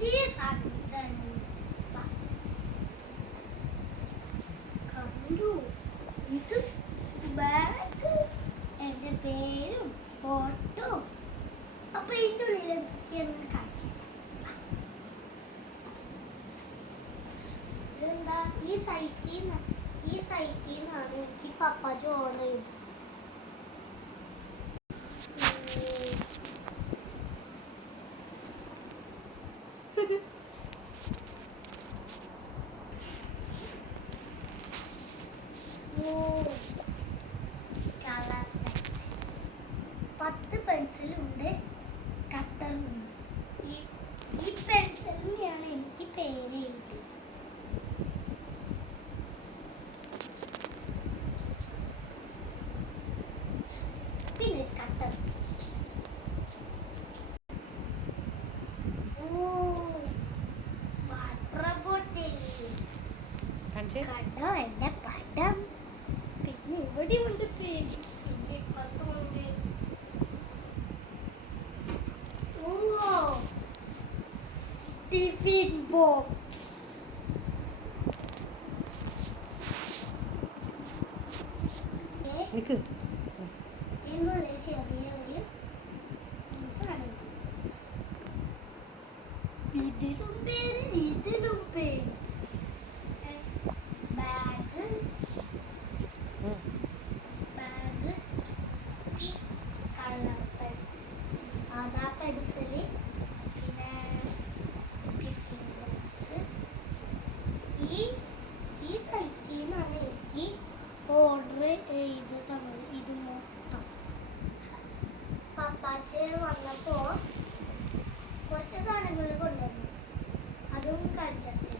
പുതിയ സാധനം കണ്ടു. ഇത് ബാഗ്, എൻ്റെ പേരും ഫോട്ടോ. അപ്പൊ ഇതിൻ്റെ ഉള്ളിൽ എന്തൊക്കെയാണെന്ന് കാണിച്ചു. ഇതെന്താ, ഈ സൈറ്റിൽ നിന്നാണ് എനിക്ക് പപ്പാജി ഓർഡർ ചെയ്തത്. കളർ 10 പെൻസിലുണ്ട്, കട്ടറുണ്ട്. ഈ പെൻസിലിനെയാണ് എനിക്ക് പേര് എഴുതിയത്. പിന്നെ കട്ടർ. Water bottle. കണ്ടോ എന്റെ പടം. പിന്നെ ഇവിടെ ഉണ്ട് പേര്. പിന്നെ ഇപ്പുറത്തുണ്ട്. Tiffin box. ഇതിനുള്ളിൽ ചെറിയൊരു സാധനം. ഇതിനും പേര്. ബാഗ്, കളർ പെൻ, സാധാ പെൻസില്, പിന്നെ ടിഫിൻ ബോക്സ്. ഈ സൈറ്റിൽ നിന്നാണ് എനിക്ക് ഓർഡർ ചെയ്ത് തന്നത്. ഇത് മൊത്തം പപ്പാച്ചയിൽ വന്നപ്പോൾ കുറച്ച് സാധനങ്ങൾ കൊണ്ടുവന്നു. അതും കാണിച്ചിട്ട്